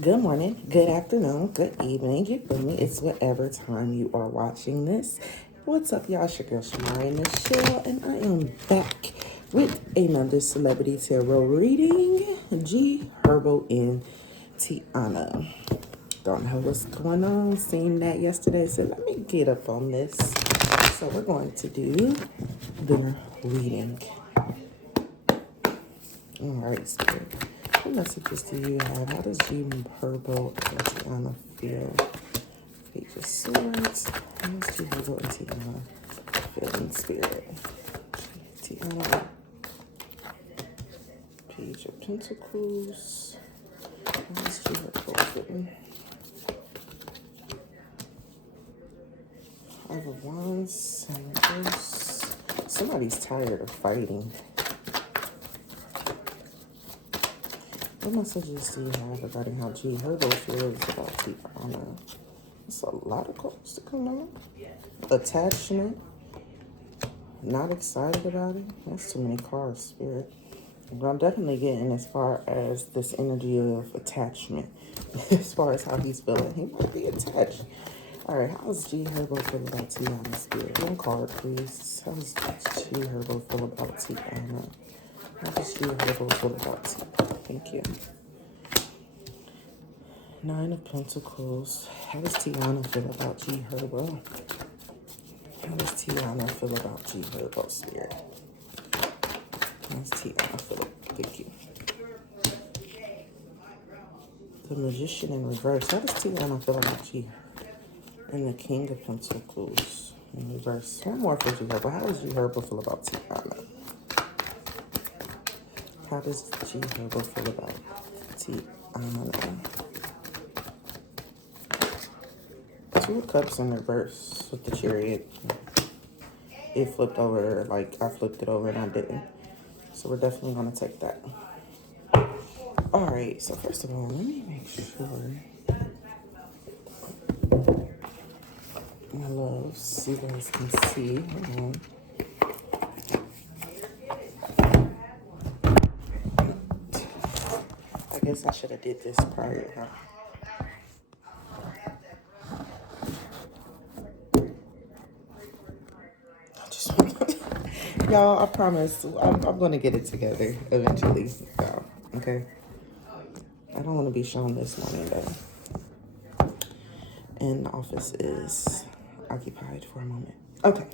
Good morning, good afternoon, good evening. You feel me? It's whatever time you are watching this. What's up, y'all? It's your girl Shamari Michelle, and I am back with another celebrity tarot reading. Herbo and Tiana. Don't know what's going on. Seen that yesterday. So let me get up on this. So we're going to do the reading. All right, Spirit. What messages do you have? How does Herbo and Tiana feel? Page of Swords. How does Herbo and Tiana feel in spirit? Tiana. Page of Pentacles. How does Herbo feel? Five of Wands. Reverse. Somebody's tired of fighting. What messages do you have regarding how Herbo feels about Tiana? It's a lot of cards to come out. Attachment. Not excited about it. That's too many cards, Spirit. But I'm definitely getting as far as this energy of attachment. As far as how he's feeling. He might be attached. Alright, how does Herbo feel about Tiana, Spirit? One card, please. How does Herbo feel about Tiana? How does Herbo feel about Tiana? Thank you. Nine of Pentacles. How does Tiana feel about Herbo? How does Tiana feel about Herbo, Spirit? How does Tiana feel? Thank you. The Magician in reverse. How does Tiana feel about and the King of Pentacles in reverse? One more for Herbo. How does Herbo feel about Tiana? How does Herbo feel about Tiana? Two of Cups in reverse with the Chariot. It flipped over, like I flipped it over and I didn't. So we're definitely going to take that. All right, so first of all, let me make sure my loves, you guys can see. Hold on. I guess I should have did this prior, huh? Y'all, I promise I'm going to get it together eventually. So, okay? I don't want to be shown this morning, though. And the office is occupied for a moment. Okay.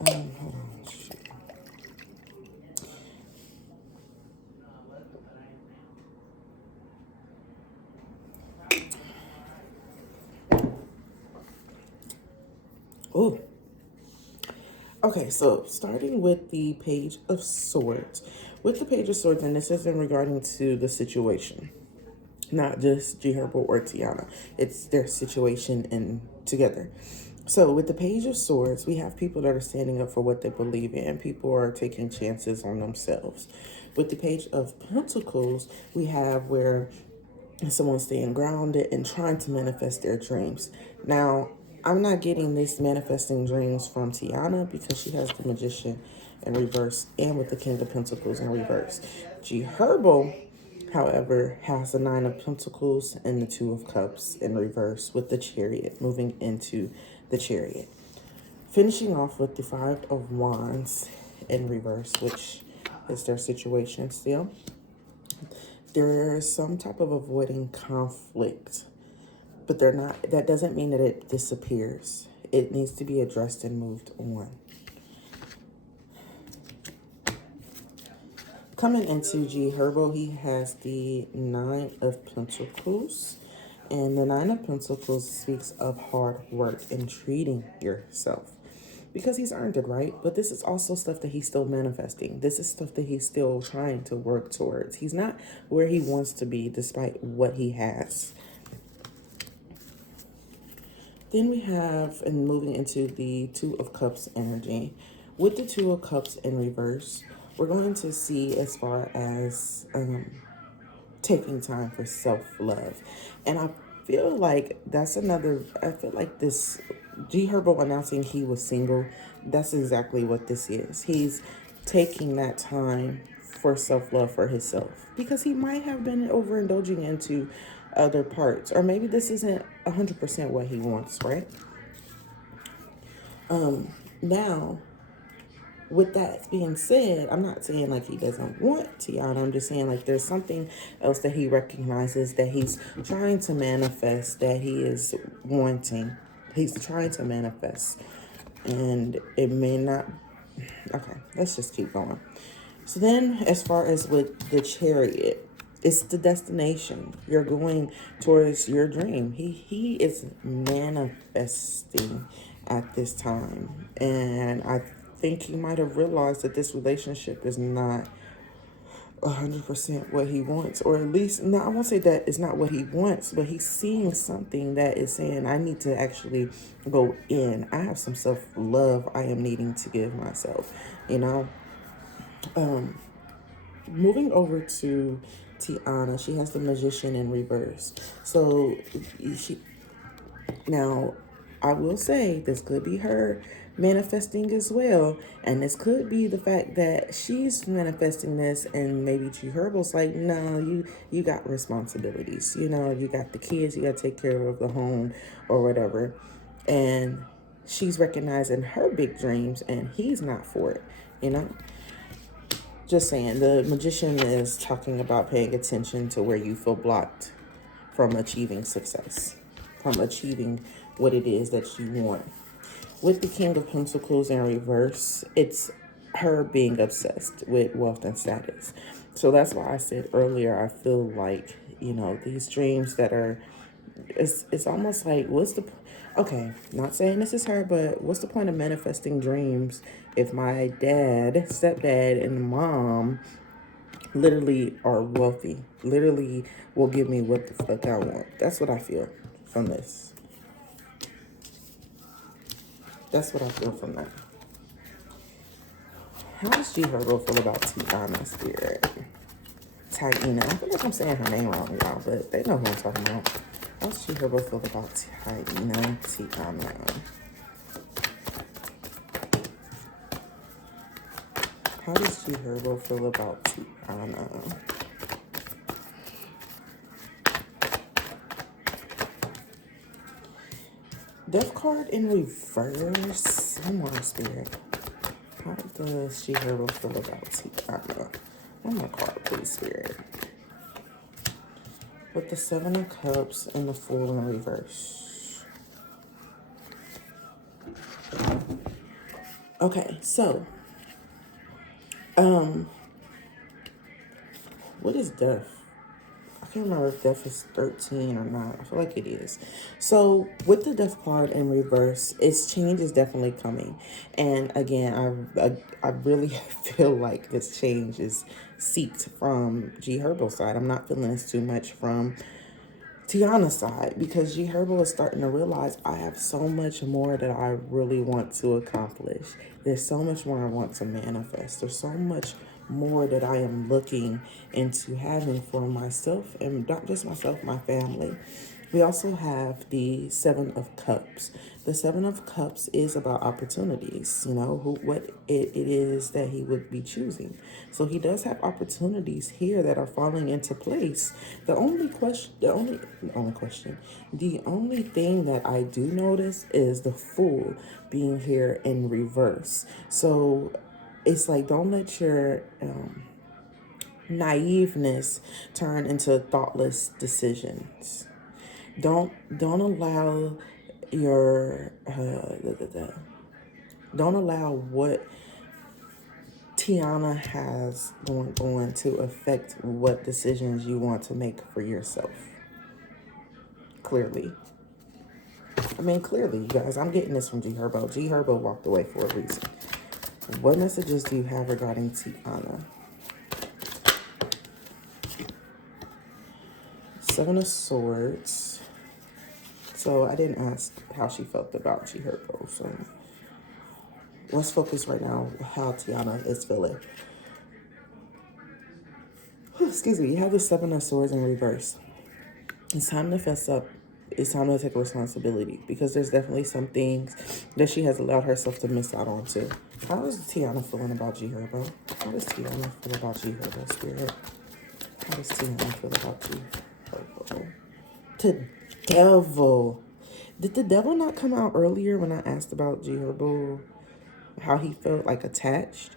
Hold on. Shoot. Oh. Okay, so starting with the Page of Swords. With the Page of Swords, and this is in regarding to the situation. Not just Herbo or Tiana. It's their situation in together. So with the Page of Swords, we have people that are standing up for what they believe in. People are taking chances on themselves. With the Page of Pentacles, we have where someone's staying grounded and trying to manifest their dreams. Now, I'm not getting this manifesting dreams from Tiana because she has the Magician in reverse and with the King of Pentacles in reverse. Herbo, however, has the Nine of Pentacles and the Two of Cups in reverse with the Chariot moving into the Chariot. Finishing off with the Five of Wands in reverse, which is their situation still. There's some type of avoiding conflict, but they're not. That doesn't mean that it disappears. It needs to be addressed and moved on. Coming into Herbo, he has the Nine of Pentacles. And the Nine of Pentacles speaks of hard work and treating yourself. Because he's earned it, right? But this is also stuff that he's still manifesting. This is stuff that he's still trying to work towards. He's not where he wants to be despite what he has. Then we have, and moving into the Two of Cups energy. With the Two of Cups in reverse, we're going to see as far as taking time for self-love. And I feel like that's another, I feel like this Herbo announcing he was single, that's exactly what this is. He's taking that time for self-love for himself, because he might have been overindulging into other parts, or maybe this isn't 100% what he wants, right? Now, with that being said, I'm not saying like he doesn't want Tiana. I'm just saying like there's something else that he recognizes that he's trying to manifest, that he is wanting. He's trying to manifest. And it may not. Okay, let's just keep going. So then, as far as with the chariot, it's the destination. You're going towards your dream. He is manifesting at this time. And I think he might have realized that this relationship is not 100% what he wants, or at least, no, I won't say that it's not what he wants, but he's seeing something that is saying, I need to actually go in. I have some self-love I am needing to give myself, you know? Moving over to Tiana, she has the magician in reverse. So she, now, I will say this could be her manifesting as well. And this could be the fact that she's manifesting this, and maybe GHerbo's like, no, you got responsibilities. You know, you got the kids, you got to take care of the home or whatever. And she's recognizing her big dreams and he's not for it, you know? Just saying, the magician is talking about paying attention to where you feel blocked from achieving success, from achieving what it is that you want. With the King of Pentacles in reverse, it's her being obsessed with wealth and status. So that's why I said earlier, I feel like, you know, these dreams that are, it's almost like, okay, not saying this is her, but what's the point of manifesting dreams if my dad, stepdad, and mom literally are wealthy, literally will give me what the fuck I want? That's what I feel from this. That's what I feel from that. How does GHerbo feel about Tiana spirit? Taina. I feel like I'm saying her name wrong, y'all, but they know who I'm talking about. How does GHerbo feel about Tiana? How does GHerbo feel about Tiana? Death card in reverse. One more spirit. How does GHerbo feel about Tiana? One more card, please, spirit. With the Seven of Cups and the Fool in reverse. Okay, so, what is death? I can't remember if death is 13 or not. I feel like it is. So with the death card in reverse, its change is definitely coming. And again, I really feel like this change is seeked from GHerbo's side. I'm not feeling this too much from Tiana's side, because GHerbo is starting to realize I have so much more that I really want to accomplish. There's so much more I want to manifest. There's so much more that I am looking into having for myself, and not just myself, my family. We also have the Seven of Cups. The Seven of Cups is about opportunities, you know, what it is that he would be choosing. So he does have opportunities here that are falling into place. The only thing that I do notice is the Fool being here in reverse. So it's like, don't let your naiveness turn into thoughtless decisions. Don't allow your don't allow what Tiana has going on to affect what decisions you want to make for yourself. Clearly, you guys, I'm getting this from GHerbo. GHerbo walked away for a reason. What messages do you have regarding Tiana? Seven of Swords. So I didn't ask how she felt about GHerbo. So let's focus right now how Tiana is feeling. Excuse me. You have the Seven of Swords in reverse. It's time to fess up it's time to take responsibility, because there's definitely some things that she has allowed herself to miss out on too. How is Tiana feeling about GHerbo? How does Tiana feel about GHerbo, Spirit? How does Tiana feel about GHerbo? To devil. Did the devil not come out earlier when I asked about GHerbo, how he felt like attached?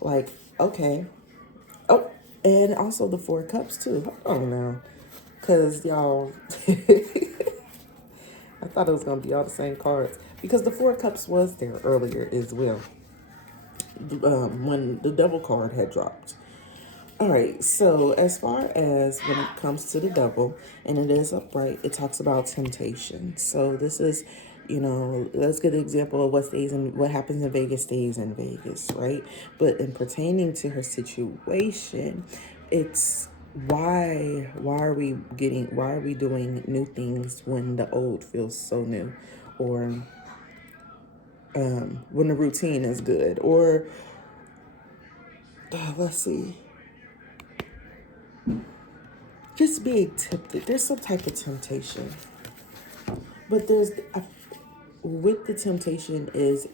Like, okay. Oh, and also the Four Cups too. Hold on now. Because y'all, I thought it was going to be all the same cards. Because the Four Cups was there earlier as well. When the devil card had dropped. All right, so as far as when it comes to the devil, and it is upright, it talks about temptation. So this is, let's get an example of what happens in Vegas stays in Vegas, right? But in pertaining to her situation, it's why are we doing new things when the old feels so new, or when the routine is good, or let's see, just being tempted. There's some type of temptation, but with the temptation is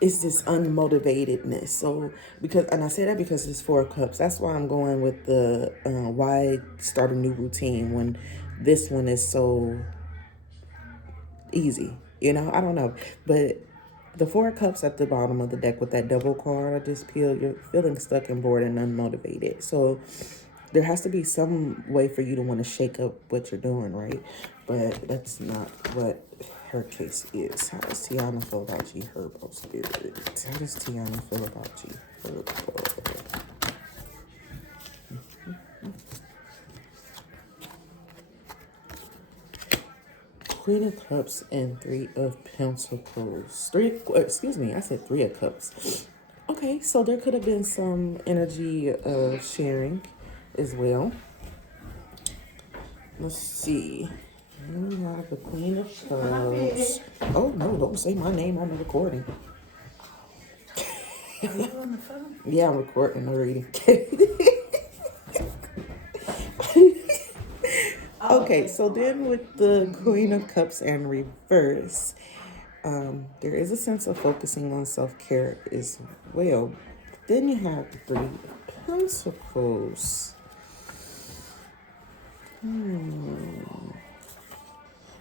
this unmotivatedness. So and I say that because it's Four Cups. That's why I'm going with the why start a new routine when this one is so easy. I don't know, but the Four Cups at the bottom of the deck with that double card I just peeled, you're feeling stuck and bored and unmotivated. So there has to be some way for you to want to shake up what you're doing, right? But that's not what her case is. How does Tiana feel about GHerbo, Spirit? How does Tiana feel about GHerbo? Queen of Cups and Three of Pentacles. I said Three of Cups. Okay, so there could have been some energy of sharing as well. Let's see. We have the Queen of Cups. Oh, no, don't say my name on the recording. Are you on the phone? Yeah, I'm recording already. Okay, so then with the Queen of Cups and reverse, there is a sense of focusing on self-care as well. Then you have the Three of Pentacles.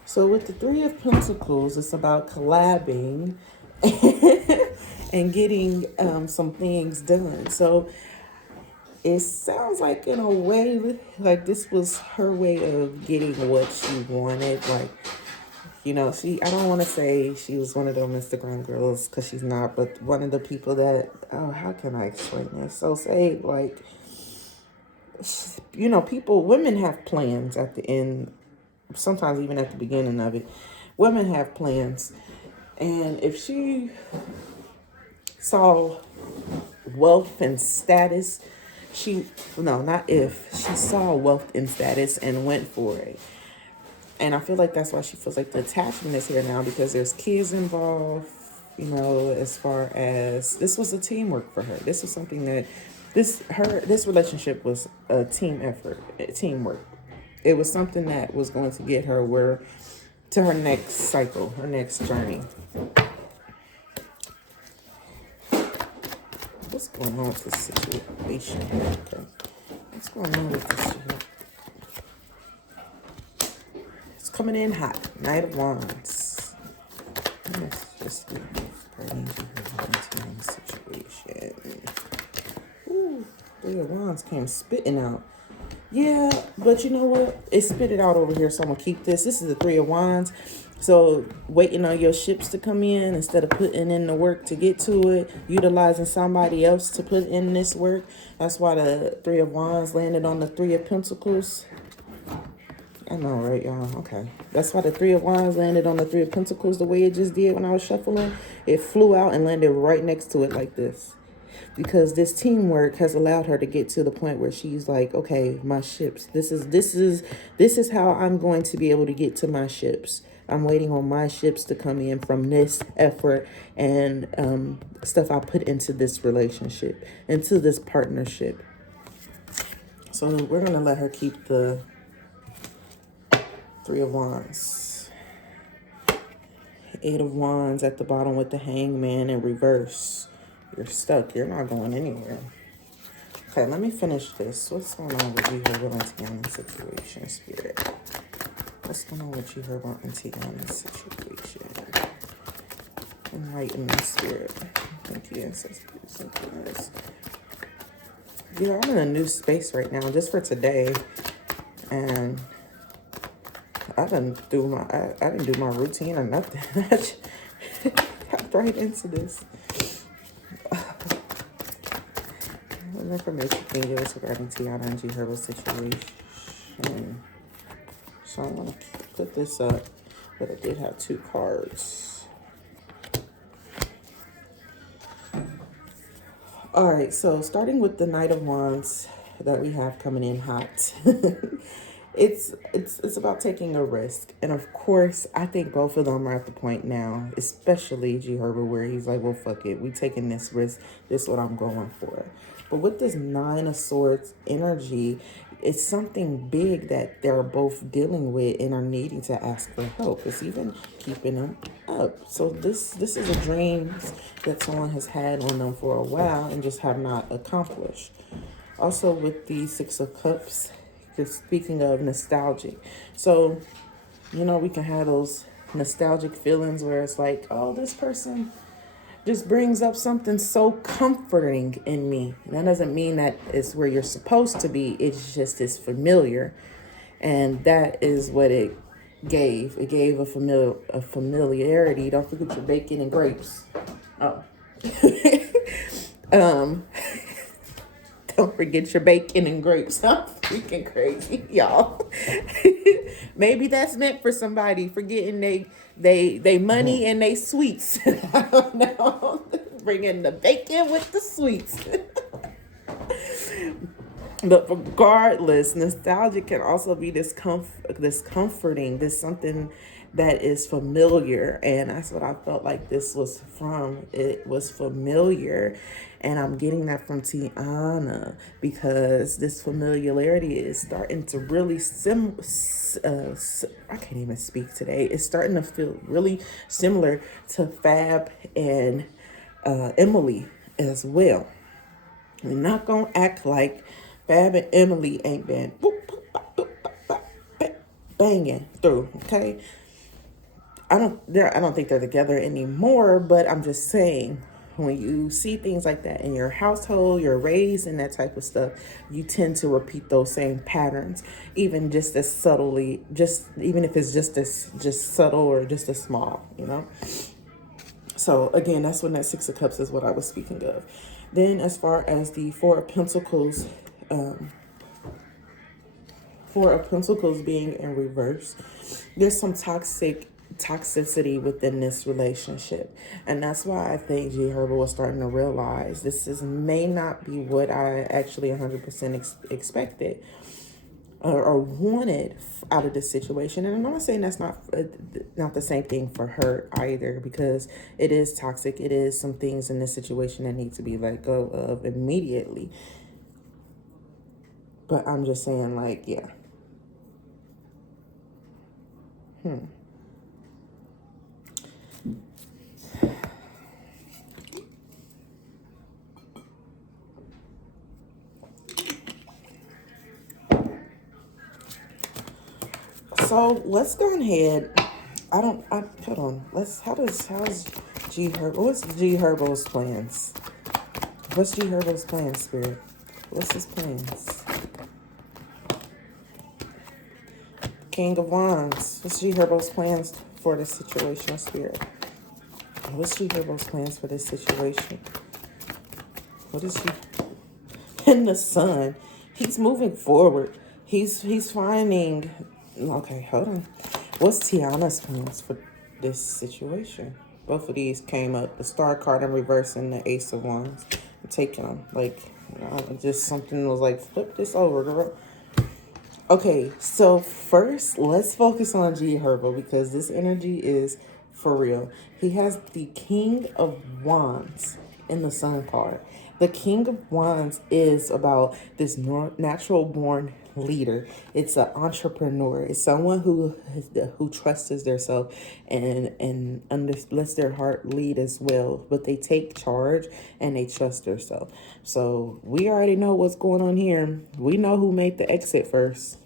So with the Three of Pentacles, it's about collabing and getting some things done. So it sounds like, in a way, like this was her way of getting what she wanted. Like, I don't want to say she was one of them Instagram girls, because she's not, but one of the people that, how can I explain this? So say, like, women have plans at the end, sometimes even at the beginning of it. Women have plans. And if she saw wealth and status, she saw wealth and status and went for it. And I feel like that's why she feels like the attachment is here now, because there's kids involved, as far as this was a teamwork for her. This was something that this relationship was a team effort, teamwork. It was something that was going to get her to her next cycle, her next journey. What's going on with this situation? Okay. What's going on with this situation? It's coming in hot. Knight of Wands. Let's just get her situation. Ooh, Three of Wands came spitting out. Yeah, but you know what? It spit it out over here, so I'm going to keep this. This is the Three of Wands. So waiting on your ships to come in instead of putting in the work to get to it, utilizing somebody else to put in this work. That's why the Three of Wands landed on the Three of Pentacles. I know, right, y'all? Okay. That's why the Three of Wands landed on the Three of Pentacles the way it just did when I was shuffling. It flew out and landed right next to it like this. Because this teamwork has allowed her to get to the point where she's like, okay, my ships. This is how I'm going to be able to get to my ships. I'm waiting on my ships to come in from this effort and stuff I put into this relationship, into this partnership. So we're going to let her keep the Three of Wands. Eight of Wands at the bottom with the Hangman in reverse. You're stuck. You're not going anywhere. Okay, let me finish this. What's going on with GHerbo and Tiana situation, Spirit? What's going on with GHerbo and Tiana situation? Enlighten me, Spirit. Thank you, ancestors. Yeah, I'm in a new space right now, just for today. And I didn't do my routine or nothing. I just got right into this. What information can you give us regarding Tiana and GHerbo's situation? So I'm gonna put this up, but I did have two cards. All right, so starting with the Knight of Wands that we have coming in hot. It's about taking a risk. And of course, I think both of them are at the point now, especially GHerbo, where he's like, well, fuck it. We taking this risk. This is what I'm going for. But with this Nine of Swords energy, it's something big that they're both dealing with and are needing to ask for help. It's even keeping them up. So this is a dream that someone has had on them for a while and just have not accomplished. Also with the Six of Cups, you're speaking of nostalgic. So, you know, we can have those nostalgic feelings where it's like, oh, this person just brings up something so comforting in me. That doesn't mean that it's where you're supposed to be. It's just it's familiar. And that is what it gave. It gave a familiarity. Don't forget your bacon and grapes. Oh. Don't forget your bacon and grapes. I'm freaking crazy, y'all. Maybe that's meant for somebody forgetting they money and they sweets. I don't know. Bringing the bacon with the sweets. But regardless, nostalgia can also be this comforting, this something that is familiar. And that's what I felt like this was from. It was familiar. And I'm getting that from Tiana because this familiarity is starting to really I can't even speak today. It's starting to feel really similar to Fab and Emily as well. We're not going to act like Fab and Emily ain't been banging through, okay? I don't think they're together anymore, but I'm just saying, when you see things like that in your household, you're raised in that type of stuff, you tend to repeat those same patterns, even just as subtly, even if it's just subtle or just as small, you know? So again, that's when that Six of Cups is what I was speaking of. Then as far as the Four of Pentacles being in reverse, there's some toxicity within this relationship. And that's why I think GHerbo was starting to realize may not be what I actually 100% expected or wanted out of this situation. And I'm not saying that's not the same thing for her either, because it is toxic. It is some things in this situation that need to be let go of immediately. But I'm just saying, like, yeah. So let's go ahead. Hold on. How's GHerbo? What's GHerbo's plans? What's GHerbo's plans, Spirit? What's his plans? King of Wands. What's GHerbo's plans for this situation, Spirit? What's GHerbo's plans for this situation? What is he? In the Sun. He's moving forward. He's finding. Okay, hold on. What's Tiana's plans for this situation? Both of these came up. The Star card in reverse and the Ace of Wands. I'm taking them. Like, just something was like, flip this over, girl. Okay, so first, let's focus on GHerbo because this energy is for real. He has the King of Wands in the Sun card. The King of Wands is about this natural born leader. It's an entrepreneur. It's someone who trusts themselves and lets their heart lead as well. But they take charge and they trust themselves. So we already know what's going on here. We know who made the exit first.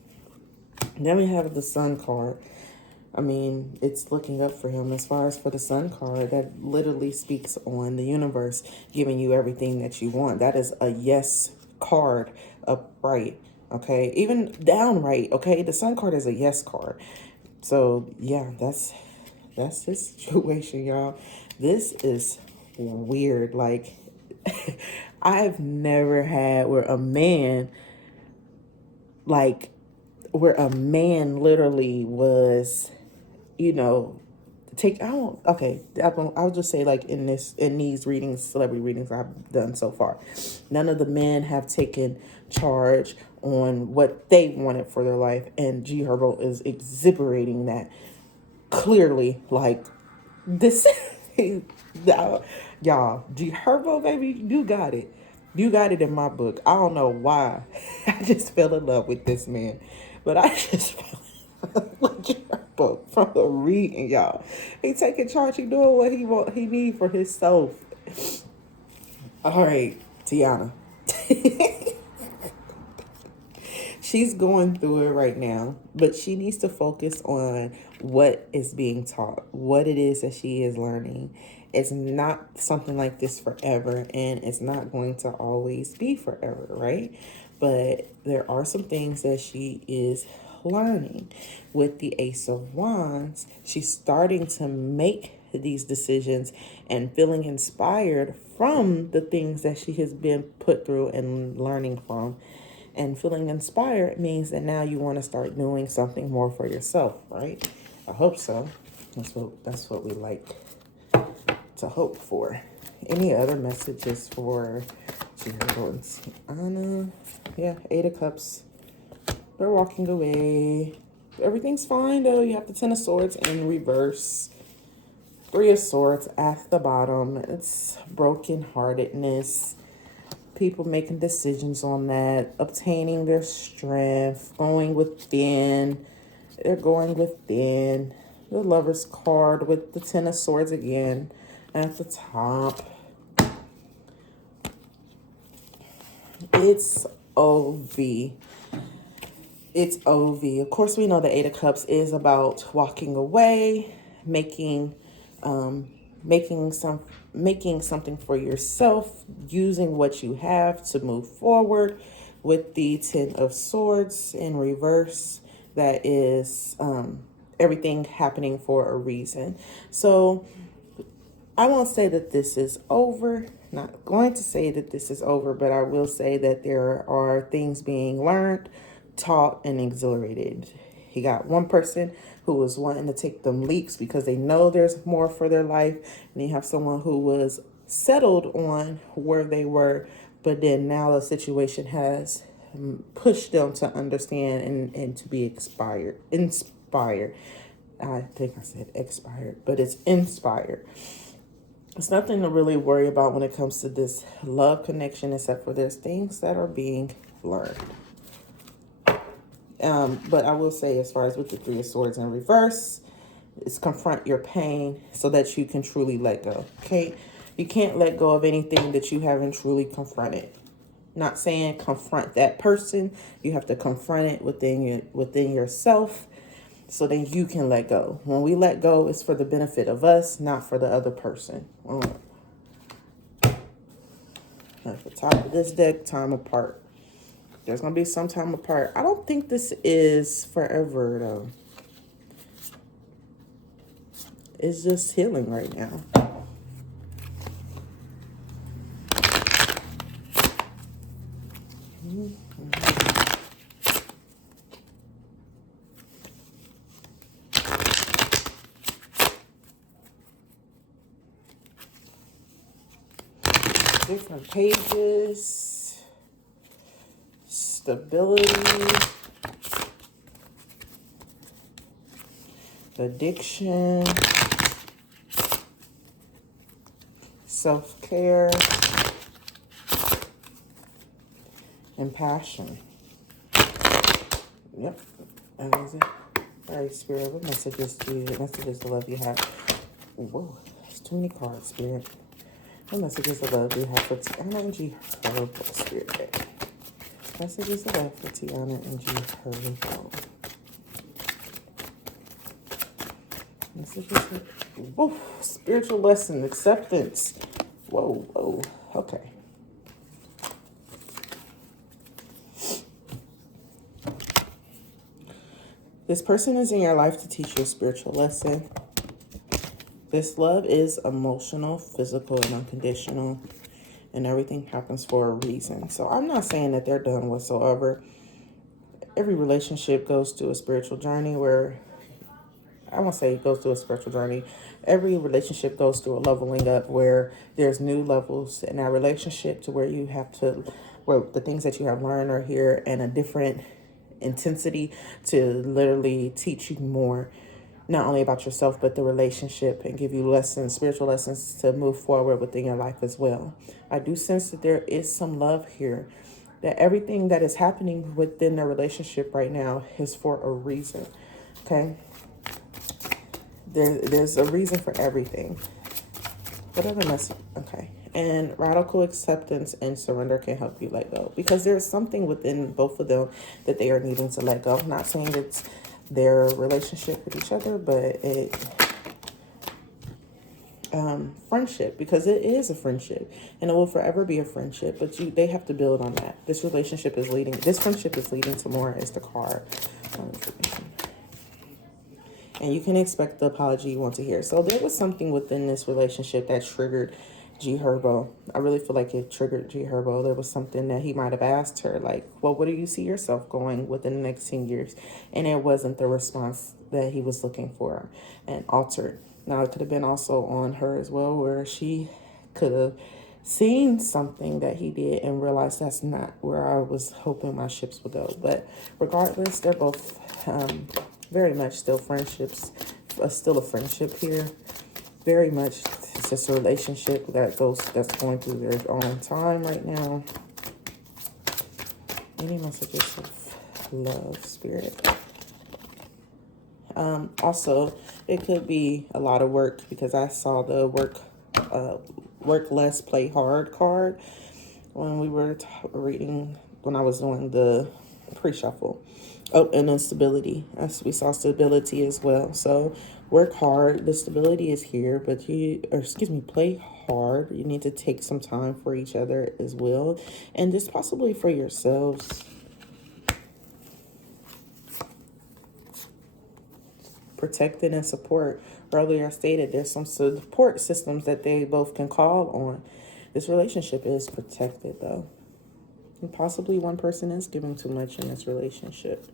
Then we have the Sun card. I mean, it's looking up for him. As far as for the Sun card, that literally speaks on the universe giving you everything that you want. That is a yes card upright, okay? Even downright, okay? The Sun card is a yes card. So, yeah, that's his situation, y'all. This is weird. Like, I've never had where a man, literally was, you know, I'll just say, like, in these readings, celebrity readings I've done so far, none of the men have taken charge on what they wanted for their life, and GHerbo is exhiberating that clearly. Like, this y'all, GHerbo, baby, you got it. You got it in my book. I don't know why. I just fell in love with this man. But I just fell in love with GHerbo from the reading, y'all. He taking charge. He doing what he need for himself. All right, Tiana. She's going through it right now, but she needs to focus on what is being taught, what it is that she is learning. It's not something like this forever, and it's not going to always be forever, right? But there are some things that she is learning. With the Ace of Wands, she's starting to make these decisions and feeling inspired from the things that she has been put through and learning from. And feeling inspired means that now you want to start doing something more for yourself, right? I hope so. That's what we like to hope for. Any other messages for GHerbo and Tiana? Yeah, 8 of Cups. They're walking away. Everything's fine, though. You have the 10 of Swords in reverse. 3 of Swords at the bottom. It's brokenheartedness. People making decisions on that, obtaining their strength, going within. They're going within. The Lover's card with the 10 of Swords again at the top. It's OV. It's OV. Of course, we know the 8 of Cups is about walking away, making something for yourself, using what you have to move forward. With the 10 of Swords in reverse, that is everything happening for a reason. So I won't say that this is over. Not going to say that this is over, but I will say that there are things being learned, taught, and exhilarated. You got one person who was wanting to take them leaps because they know there's more for their life. And you have someone who was settled on where they were, but then now the situation has pushed them to understand and to be inspired. I think I said expired, but it's inspired. It's nothing to really worry about when it comes to this love connection, except for there's things that are being learned. But I will say, as far as with the 3 of Swords in reverse, it's confront your pain so that you can truly let go. Okay, you can't let go of anything that you haven't truly confronted. Not saying confront that person. You have to confront it within yourself, so then you can let go. When we let go, it's for the benefit of us, not for the other person. At the top of this deck, time apart. There's going to be some time apart. I don't think this is forever, though. It's just healing right now. Different pages. Stability. Addiction. Self-care. and passion. Yep, that is it. All right, Spirit, what messages do you, messages of love you have? Whoa, there's too many cards, Spirit. What messages of love do you have for Tiana and GHerbo, Spirit? Messages of love for Tiana and GHerbo. Messages of, whoa, spiritual lesson, acceptance. Whoa, whoa, okay. This person is in your life to teach you a spiritual lesson. This love is emotional, physical, and unconditional. And everything happens for a reason. So I'm not saying that they're done whatsoever. Every relationship goes through a spiritual journey where, I won't say it goes through a spiritual journey. Every relationship goes through a leveling up where there's new levels in that relationship to where you have to, where the things that you have learned are here and a different intensity to literally teach you more, not only about yourself, but the relationship, and give you lessons, spiritual lessons to move forward within your life as well. I do sense that there is some love here, that everything that is happening within the relationship right now is for a reason, okay? There's a reason for everything. What other message? Okay. And radical acceptance and surrender can help you let go, because there's something within both of them that they are needing to let go. I'm not saying it's their relationship with each other, but friendship, because it is a friendship and it will forever be a friendship, but they have to build on that. This friendship is leading to more, as the card. And you can expect the apology you want to hear. So there was something within this relationship that triggered GHerbo. I really feel like it triggered GHerbo. There was something that he might have asked her, like, well, where do you see yourself going within the next 10 years? And it wasn't the response that he was looking for, and altered. Now, it could have been also on her as well, where she could have seen something that he did and realized that's not where I was hoping my ships would go. But regardless, they're both very much still friendships, still a friendship here. Very much it's just a relationship that's going through their own time right now. Any messages of love, Spirit? Also, it could be a lot of work, because I saw the work less, play hard card when we were reading, when I was doing the pre-shuffle. Oh, and then stability. As we saw stability as well. So work hard. The stability is here, but play hard. You need to take some time for each other as well, and just possibly for yourselves. Protected and support. Earlier I stated there's some support systems that they both can call on. This relationship is protected though. And possibly one person is giving too much in this relationship.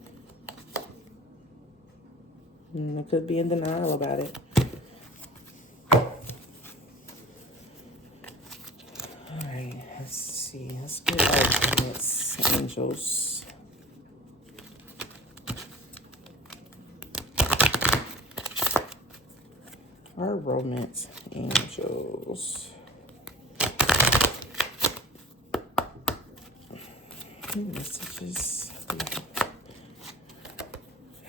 And it could be in denial about it. All right, let's see. Let's get our planets, angels. Our romance angels. Messages.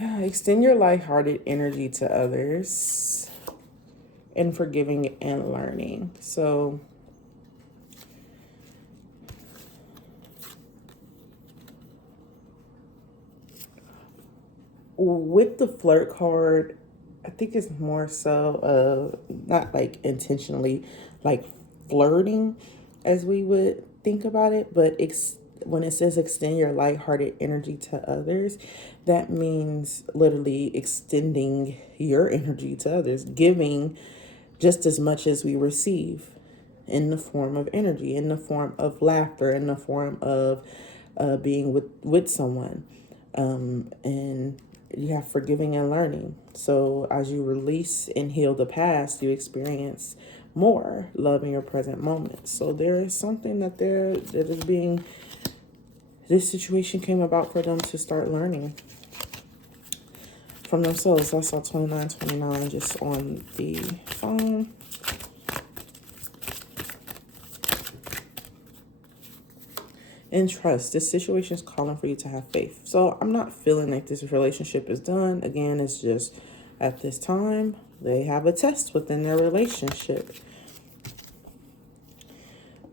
Yeah, extend your lighthearted energy to others, and forgiving and learning. So with the flirt card, I think it's more so not like intentionally like flirting as we would think about it, but when it says extend your lighthearted energy to others, that means literally extending your energy to others, giving just as much as we receive, in the form of energy, in the form of laughter, in the form of being with someone. And you have forgiving and learning. So as you release and heal the past, you experience more love in your present moment. So there is something that is being, this situation came about for them to start learning from themselves. I saw 2929 just on the phone. and trust. This situation is calling for you to have faith. So I'm not feeling like this relationship is done. Again, it's just at this time, they have a test within their relationship.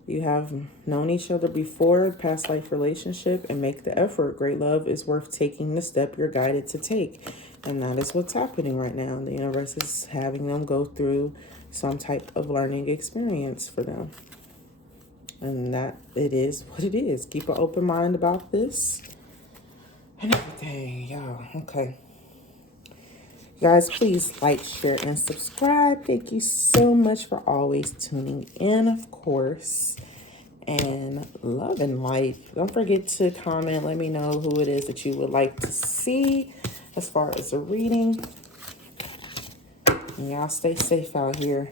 You have known each other before, past life relationship, and make the effort. Great love is worth taking the step you're guided to take. And that is what's happening right now. The universe is having them go through some type of learning experience for them. And that it is what it is. Keep an open mind about this and everything, y'all. Okay. Guys, please like, share, and subscribe. Thank you so much for always tuning in, of course. And love and life. Don't forget to comment. Let me know who it is that you would like to see as far as a reading. And y'all stay safe out here.